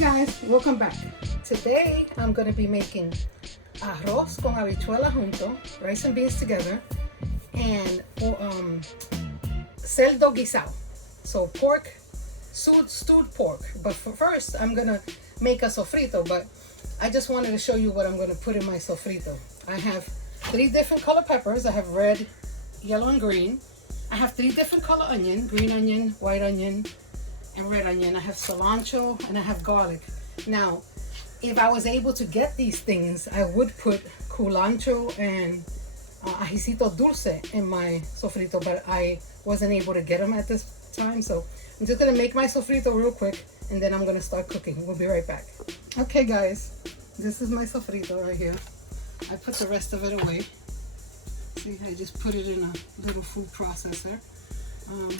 guys, welcome back. Today I'm going to be making arroz con habichuela junto, rice and beans together, and cerdo guisado. So pork, stewed pork. But first I'm going to make a sofrito, but I just wanted to show you what I'm going to put in my sofrito. I have 3 different color peppers. I have red, yellow, and green. I have 3 different color onion, green onion, white onion, and red onion. I have cilantro and I have garlic. Now, if I was able to get these things, I would put culantro and ajicito dulce in my sofrito, but I wasn't able to get them at this time. So I'm just gonna make my sofrito real quick and then I'm gonna start cooking. We'll be right back. Okay guys, this is my sofrito right here. I put the rest of it away. See, I just put it in a little food processor.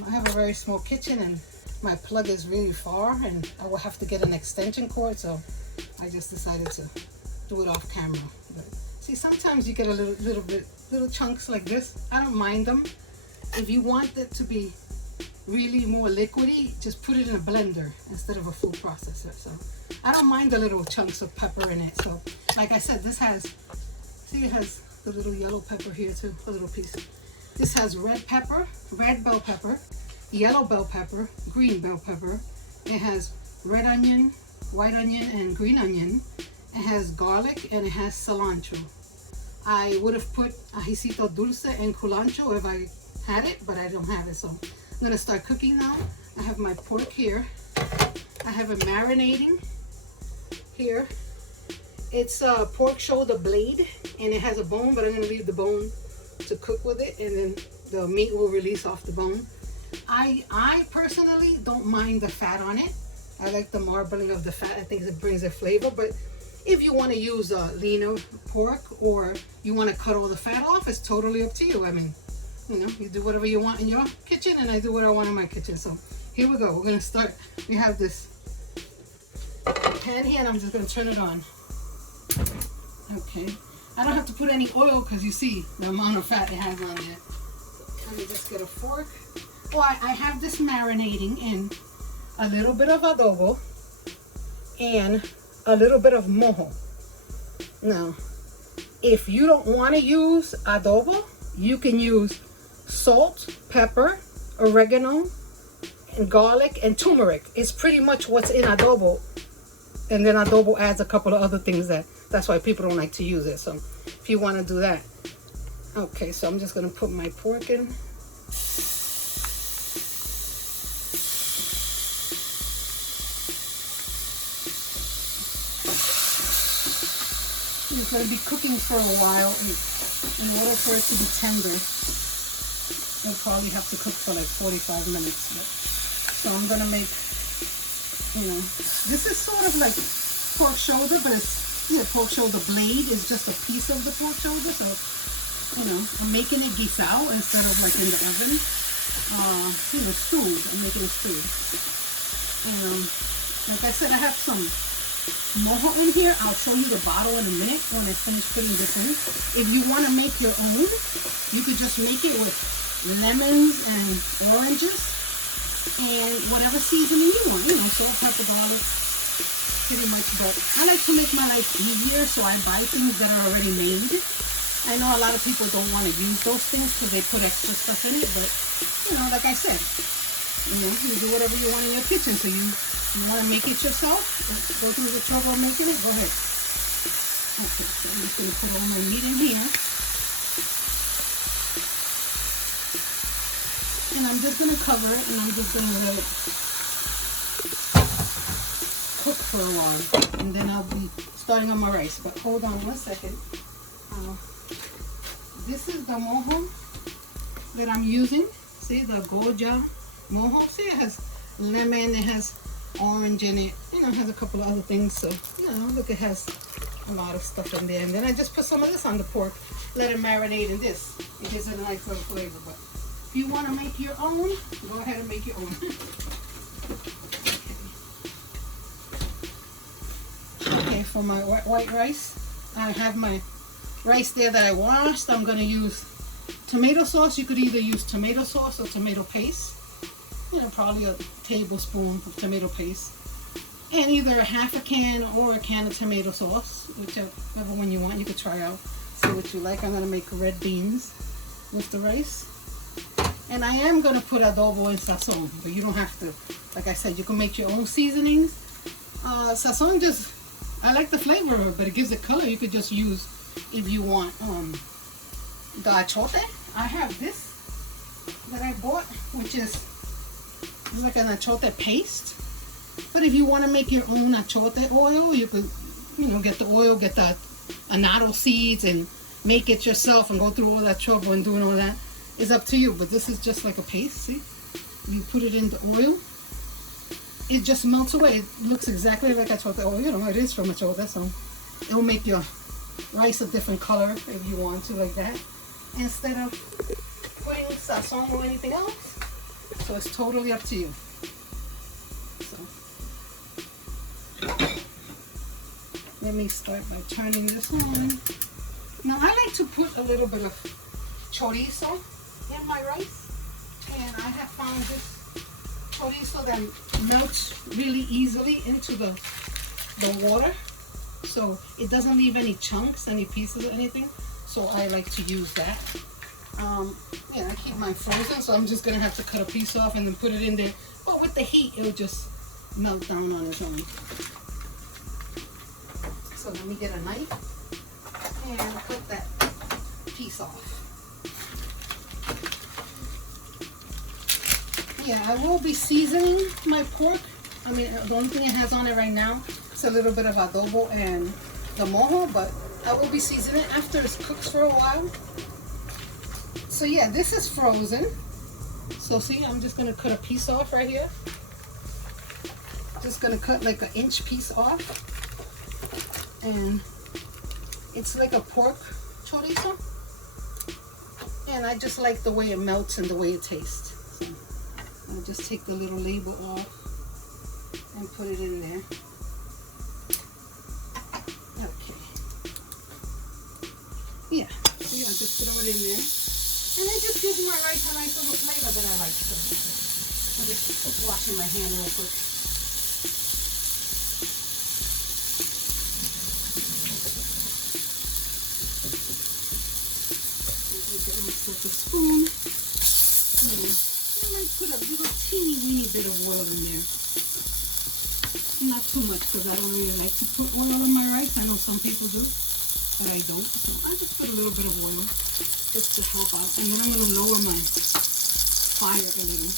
I have a very small kitchen and my plug is really far and I will have to get an extension cord, so I just decided to do it off camera. But see, sometimes you get a little chunks like this. I don't mind them. If you want it to be really more liquidy, just put it in a blender instead of a food processor. So I don't mind the little chunks of pepper in it. So like I said, this has, see, it has the little yellow pepper here too, a little piece. This has red pepper, red bell pepper, yellow bell pepper, green bell pepper. It has red onion, white onion, and green onion. It has garlic and it has cilantro. I would have put ajicito dulce and culantro if I had it, but I don't have it. So I'm gonna start cooking now. I have my pork here. I have it marinating here. It's a pork shoulder blade and it has a bone, but I'm gonna leave the bone to cook with it and then the meat will release off the bone. I personally don't mind the fat on it. I like the marbling of the fat. I think it brings a flavor. But if you want to use a leaner pork or you want to cut all the fat off, it's totally up to you. I mean, you know, you do whatever you want in your kitchen and I do what I want in my kitchen. So here we go. We're going to start. We have this pan here and I'm just going to turn it on. Okay. I don't have to put any oil because you see the amount of fat it has on there. Let me just get a fork. Oh, I have this marinating in a little bit of adobo and a little bit of mojo. Now, if you don't want to use adobo, you can use salt, pepper, oregano, and garlic and turmeric. It's pretty much what's in adobo. And then adobo adds a couple of other things that's why people don't like to use it. So if you want to do that. Okay, so I'm just going to put my pork in. It's going to be cooking for a while. In order for it to be tender, you'll probably have to cook for like 45 minutes. So I'm going to make, you know, this is sort of like pork shoulder, but it's, yeah, pork shoulder blade is just a piece of the pork shoulder. So, you know, I'm making it guisado instead of like in the oven. You know, stewed. I'm making it stewed. And like I said, I have some mojo in here. I'll show you the bottle in a minute when I finish putting this in. If you want to make your own, you could just make it with lemons and oranges and whatever seasoning you want, you know, salt, pepper, garlic, pretty much. But I like to make my life easier, so I buy things that are already made. I know a lot of people don't want to use those things because they put extra stuff in it, but you know, like I said, you know, you do whatever you want in your kitchen. So you want to make it yourself, go through the trouble of making it, go ahead. Okay, so I'm just going to put all my meat in here. And I'm just going to cover it and I'm just going to let it cook for a while. And then I'll be starting on my rice. But hold on 1 second. This is the mojo that I'm using. See, the Goja mojo. See, it has lemon, it has orange in it, you know, it has a couple of other things. So, you know, look, it has a lot of stuff in there. And then I just put some of this on the pork, let it marinate in this. It gives it a nice little flavor. But if you want to make your own, go ahead and make your own. Okay, for my white rice, I have my rice there that I washed. I'm going to use tomato sauce. You could either use tomato sauce or tomato paste. You know, probably a tablespoon of tomato paste. And either a half a can or a can of tomato sauce, whichever one you want. You could try out, see what you like. I'm gonna make red beans with the rice. And I am gonna put adobo and sazon, but you don't have to. Like I said, you can make your own seasonings. Sazon just, I like the flavor of it, but it gives it color. You could just use, if you want, the achote. I have this that I bought, which is like an achote paste. But if you want to make your own achote oil, you could, get the oil, get the annatto seeds and make it yourself and go through all that trouble and doing all that. It's up to you. But this is just like a paste, see? You put it in the oil, it just melts away. It looks exactly like achote oil. It is from achote, so it will make your rice a different color if you want to, like that, instead of putting sazon or anything else. So it's totally up to you. So let me start by turning this on. Now I like to put a little bit of chorizo in my rice, and I have found this chorizo that melts really easily into the water, so it doesn't leave any chunks, any pieces or anything. So I like to use that. Yeah, I keep mine frozen, so I'm just gonna have to cut a piece off and then put it in there. But with the heat, it'll just melt down on its own. So let me get a knife and cut that piece off. Yeah, I will be seasoning my pork. I mean, the only thing it has on it right now is a little bit of adobo and the mojo, but I will be seasoning it after it cooks for a while. So yeah, this is frozen. So see, I'm just gonna cut a piece off right here. Just gonna cut like an inch piece off. And it's like a pork chorizo. And I just like the way it melts and the way it tastes. So I'll just take the little label off and put it in there. Okay. Yeah, see, I'll just throw it in there. And it just gives my rice a nice little flavor that I like. So I'm just washing my hand real quick. With a spoon, I might put a little teeny weeny bit of oil in there. Not too much, because I don't really like to put oil in my rice. I know some people do, but I don't. So I just put a little bit of oil just to help out. And then I'm going to lower my fire a little.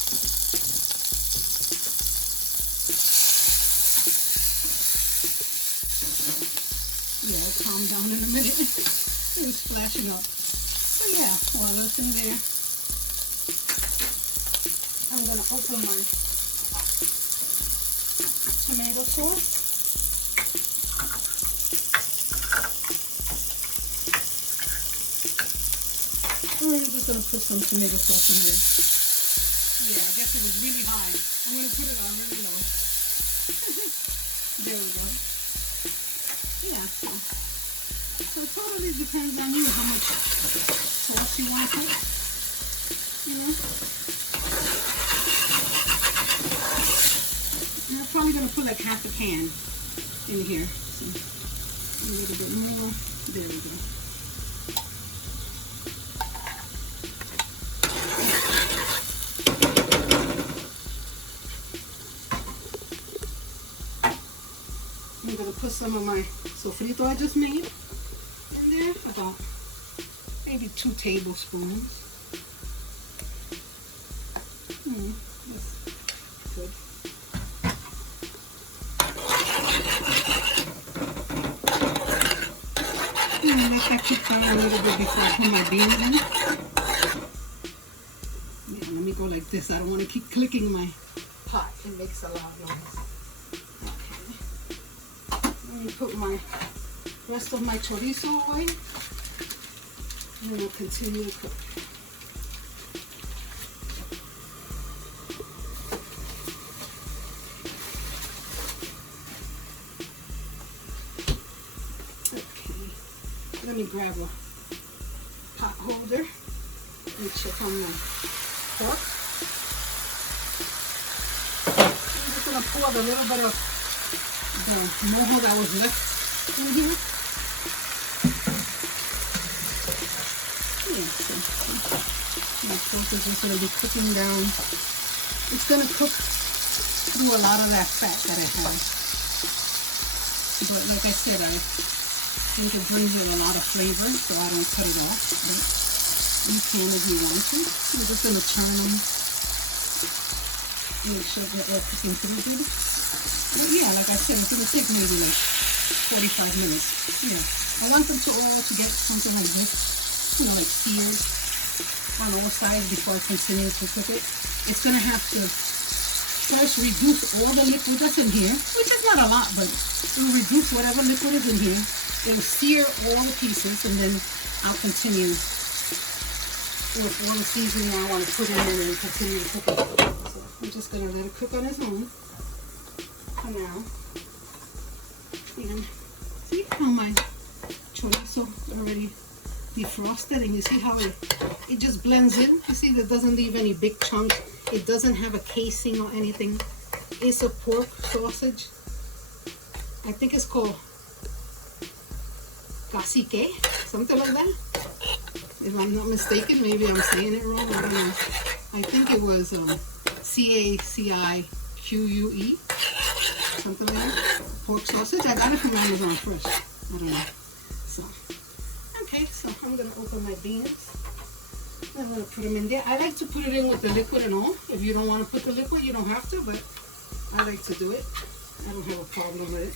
Yeah, it'll calm down in a minute. It was flashing up. So yeah, while it's in there, I'm going to open my tomato sauce. And I'm just going to put some tomato sauce in there. Yeah, I guess it was really high. I'm going to put it on really low. There we go. Yeah, so it totally depends on you how much sauce you want to put, And I'm probably going to put like half a can in here. So a little bit more. There we go. I'm going to put some of my sofrito I just made in there, about maybe 2 tablespoons. That's good. Let that cook down a little bit before I put my beans in. Yeah, let me go like this. I don't want to keep clicking my pot. It makes a lot of noise. Let me put my rest of my chorizo away, and then I'll continue to cook. Okay, let me grab a pot holder and check on my pork. I'm just going to pour a little bit of the mojo that was left in here. Yeah, so my pork is just going to be cooking down. It's going to cook through a lot of that fat that I have. But like I said, I think it brings in a lot of flavor, so I don't cut it off. But you can if you want to. We're just going to turn them. Make sure that they're cooking through good. But yeah, like I said, it's going to take maybe like 45 minutes. Yeah, I want them to all to get something like this. You know, like seared on all sides before I continue to cook it. It's going to have to first reduce all the liquid that's in here, which is not a lot, but it will reduce whatever liquid is in here. It will sear all the pieces, and then I'll continue with all the seasoning I want to put in and then continue to cook it. So I'm just going to let it cook on its own for now. And see how my chorizo already defrosted, and you see how it just blends in. You see that doesn't leave any big chunks. It doesn't have a casing or anything. It's a pork sausage. I think it's called cacique, something like that. If I'm not mistaken, maybe I'm saying it wrong. I don't know. I think it was CACIQUE, something like that. Pork sausage. I got it from Amazon fresh. I don't know. So. Okay, so I'm going to open my beans. I'm going to put them in there. I like to put it in with the liquid and all. If you don't want to put the liquid, you don't have to, but I like to do it. I don't have a problem with it.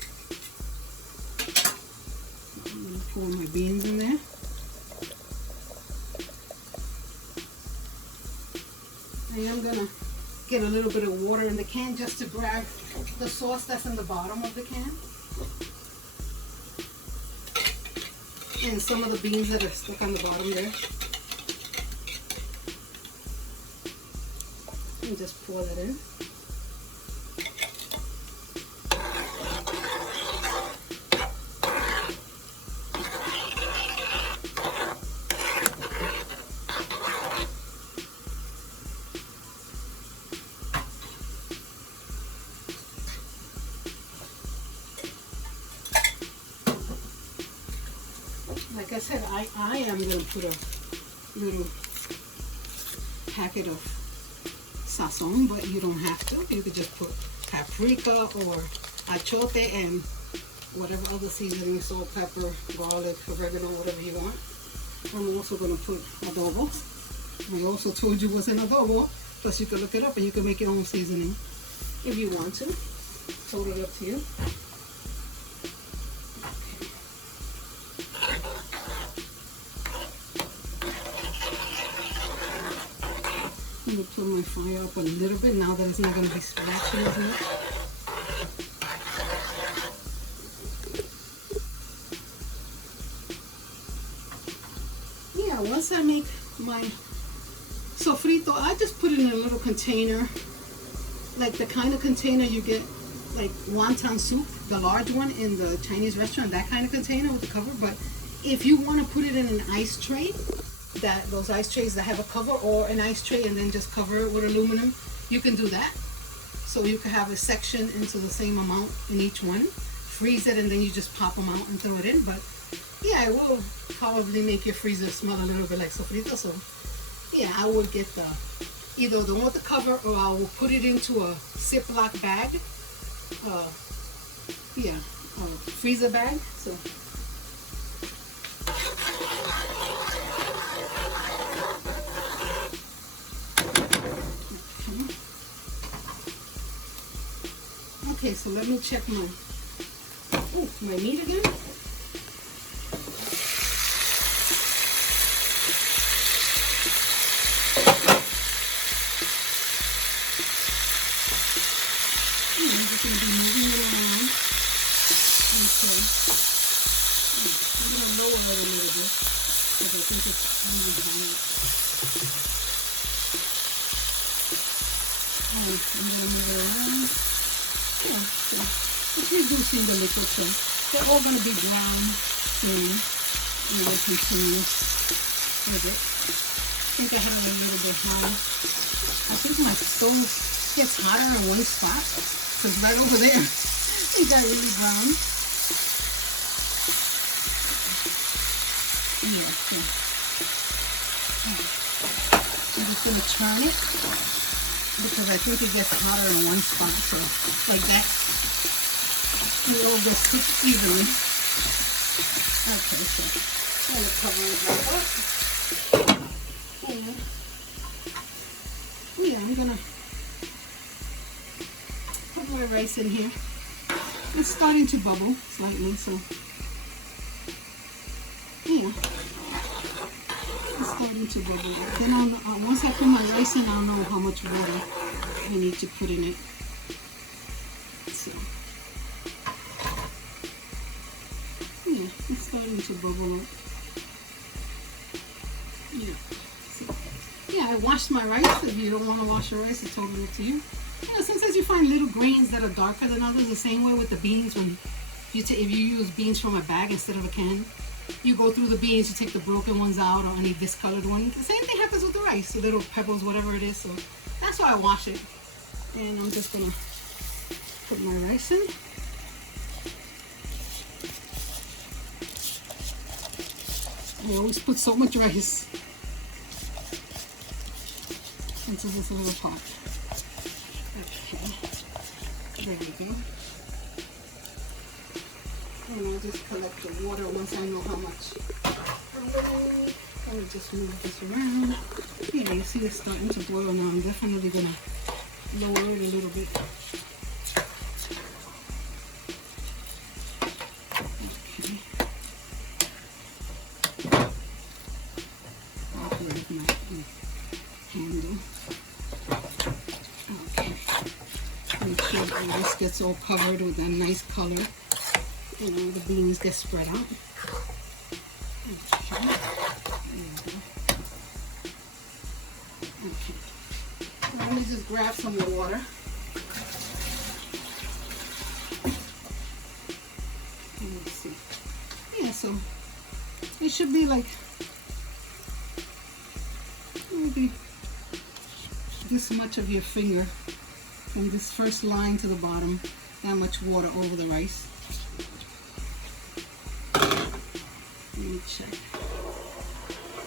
So I'm going to pour my beans in there. And I'm going to get a little bit of water in the can just to grab the sauce that's in the bottom of the can. And some of the beans that are stuck on the bottom there. And just pour that in. Like I said, I am going to put a little packet of sazon, but you don't have to. You could just put paprika or achote and whatever other seasoning, salt, pepper, garlic, oregano, whatever you want. I'm also going to put adobo. I also told you what's in adobo, plus you can look it up and you can make your own seasoning if you want to. Totally up to you. I'm going to put my fire up a little bit now that it's not going to be splashing as much. Yeah, once I make my sofrito, I just put it in a little container, like the kind of container you get like wonton soup, the large one in the Chinese restaurant, that kind of container with the cover. But if you want to put it in an ice tray, those ice trays that have a cover, or an ice tray and then just cover it with aluminum, you can do that. So you can have a section into the same amount in each one, freeze it, and then you just pop them out and throw it in. But yeah, it will probably make your freezer smell a little bit like sofrito. So yeah, I would get either the one with the cover, or I will put it into a Ziploc bag, freezer bag. So okay, so let me check my meat again. I'm just going to be moving it around. Okay. I'm going to lower it a little bit because I think it's really hot. Alright, I'm going to move it around. Yeah, so it's reducing the liquid, so they're all going to be brown soon, and we'll continue with it. I think I have it a little bit high. I think my stove gets hotter in one spot, because right over there Is that really brown? Yeah. I'm just gonna turn it because I think it gets hotter in one spot. So like that, it all gets cooked evenly. Okay, so I'm gonna cover it back up. And yeah, I'm gonna put my rice in here. It's starting to bubble slightly, so yeah, it's starting to bubble. Then once I put my rice in, I'll know how much water I need to put in it. So yeah, it's starting to bubble up. Yeah. So, yeah, I washed my rice. If you don't want to wash your rice, it's totally up to you. You know, sometimes you find little grains that are darker than others. The same way with the beans. When if you use beans from a bag instead of a can, you go through the beans, you take the broken ones out or any discolored one. The same thing happens with the rice, the little pebbles, whatever it is. So that's why I wash it. And I'm just gonna put my rice in. I always put so much rice into this little pot. Okay, there we go. And I'll just collect the water once I know how much I'm gonna need. I'll just move this around. Yeah, you see it's starting to boil now. I'm definitely gonna lower it a little bit. Okay. I'll grab my handle. Okay. Make sure that this gets all covered with that nice color. And all the beans get spread out. Okay. Okay. Let me just grab some water. Let's see. Yeah, so it should be like maybe this much of your finger from this first line to the bottom. That much water over the rice. Let me check.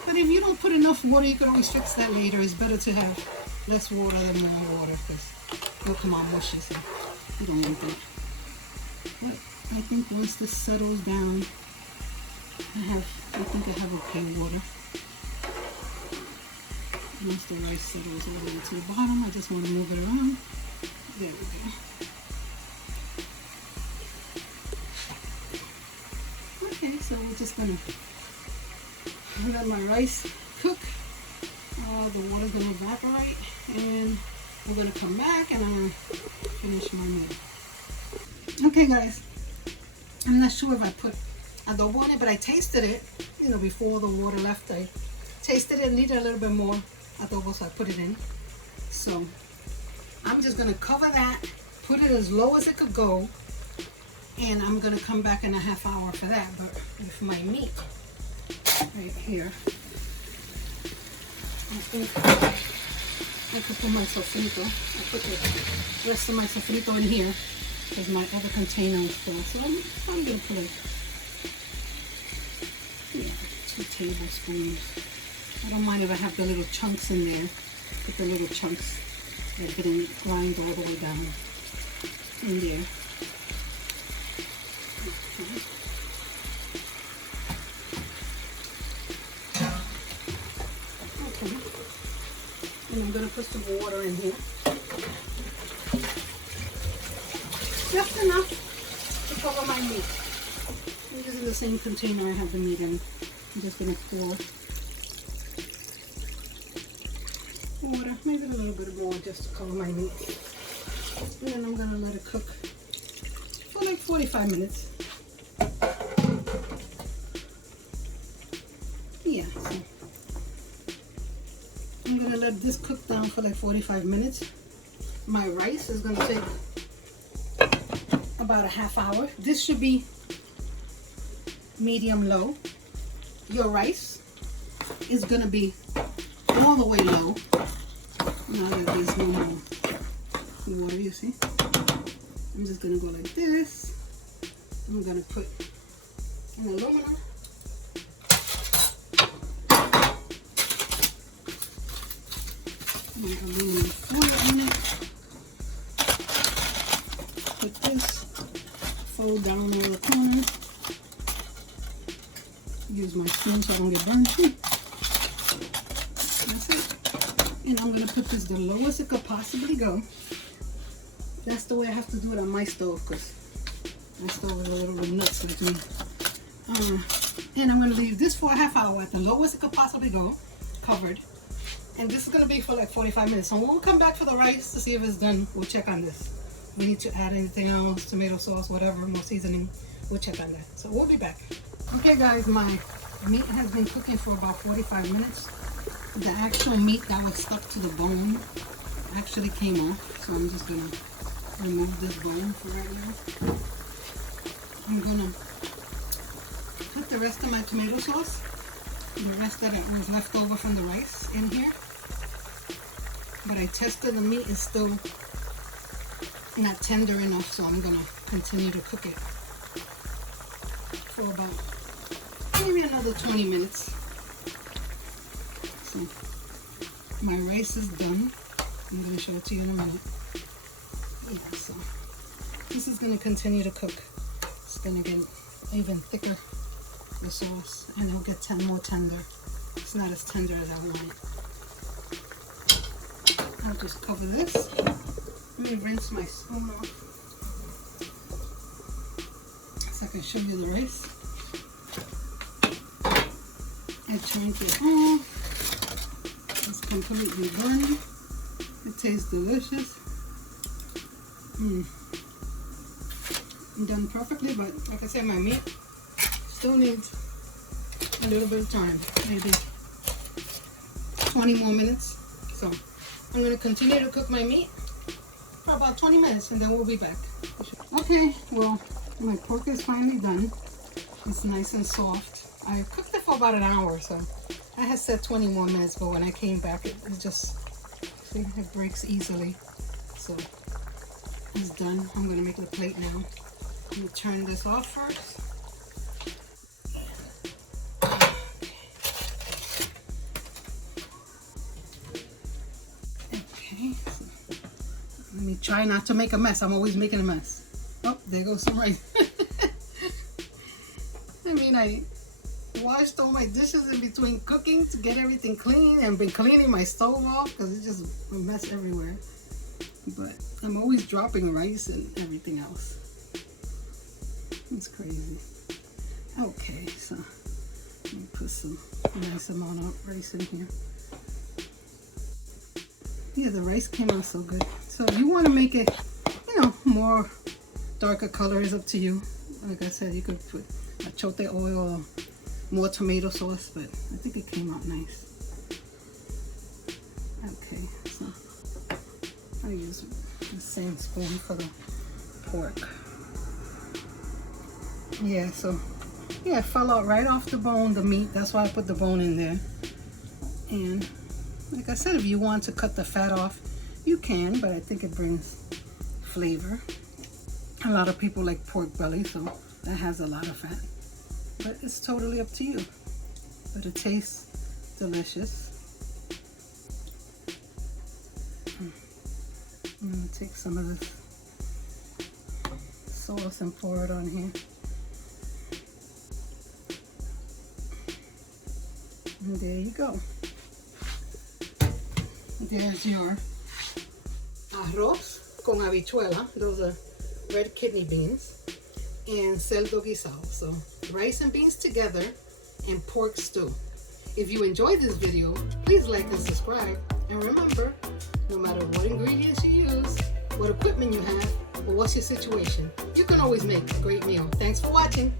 But if you don't put enough water, you can always fix that later. It's better to have less water than more water because it'll come out mushy, so you don't want that. But I think once this settles down, I think I have okay water. Once the rice settles all the way to the bottom, I just want to move it around. There we go. Okay, so we're just gonna let my rice cook. The water's gonna evaporate, and we're gonna come back and I'm gonna finish my meal. Okay, guys, I'm not sure if I put adobo on it, but I tasted it, you know, before the water left. I tasted it, needed a little bit more adobo, so I put it in. So I'm just gonna cover that, put it as low as it could go, and I'm gonna come back in a half hour for that. But with my meat right here, I think I could put my sofrito. I put the rest of my sofrito in here because my other container is full. So I'm gonna put like 2 tablespoons. I don't mind if I have the little chunks in there. Put the little chunks that didn't grind all the way down in there. Okay. Okay. And I'm going to put some water in here. Just enough to cover my meat. I'm using the same container I have the meat in. I'm just going to pour water, maybe a little bit more just to cover my meat. And then I'm going to let it cook for like 45 minutes. Yeah, so I'm going to let this cook down for like 45 minutes. My rice is going to take about a half hour. This should be medium low. Your rice is going to be all the way low. Now that there's no more water, you see? I'm just going to go like this. I'm gonna put an aluminum. Aluminum foil in it. Put this, fold down all the corners. Use my spoon so I don't get burned. That's it. And I'm gonna put this the lowest it could possibly go. That's the way I have to do it on my stove, because my stove is a little bit nuts like me. And I'm gonna leave this for a half hour at the lowest it could possibly go, covered. And this is gonna be for like 45 minutes. So when we'll come back for the rice to see if it's done, we'll check on this. We need to add anything else, tomato sauce, whatever, more seasoning, we'll check on that. So we'll be back. Okay guys, my meat has been cooking for about 45 minutes. The actual meat that was stuck to the bone actually came off. So I'm just gonna remove this bone for right now. I'm gonna put the rest of my tomato sauce, the rest that was left over from the rice, in here. But I tested the meat is still not tender enough, so I'm gonna continue to cook it for about maybe another 20 minutes. So my rice is done. I'm gonna show it to you in a minute. Yeah, so this is gonna continue to cook. It's gonna get even thicker, the sauce, and it'll get more tender. It's not as tender as I want it. I'll just cover this. Let me rinse my spoon off so I can show you the rice. I turned it on. It's completely done. It tastes delicious. Done perfectly, but like I said, my meat still needs a little bit of time, maybe 20 more minutes. So I'm going to continue to cook my meat for about 20 minutes and then we'll be back. Okay, well, my pork is finally done. It's nice and soft. I cooked it for about an hour, so I had said 20 more minutes, but when I came back, it just, see, it breaks easily. So it's done. I'm going to make the plate now. Let me turn this off first. Okay, so let me try not to make a mess. I'm always making a mess. Oh, there goes some rice. I mean, I washed all my dishes in between cooking to get everything clean, and been cleaning my stove off because it's just a mess everywhere. But I'm always dropping rice and everything else. It's crazy. Okay, so let me put some nice amount of rice in here. Yeah, the rice came out so good. So if you want to make it, you know, more darker color is up to you. Like I said, you could put achote oil or more tomato sauce, but I think it came out nice. Okay, so I use the same spoon for the pork. Yeah, so yeah, it fell out right off the bone, the meat. That's why I put the bone in there. And like I said, if you want to cut the fat off, you can, but I think it brings flavor. A lot of people like pork belly, so that has a lot of fat. But it's totally up to you. But it tastes delicious. I'm gonna take some of this sauce and pour it on here. And there you go. There's your arroz con habichuela. Those are red kidney beans. And cerdo guisado. So rice and beans together and pork stew. If you enjoyed this video, please like and subscribe. And remember, no matter what ingredients you use, what equipment you have, or what's your situation, you can always make a great meal. Thanks for watching.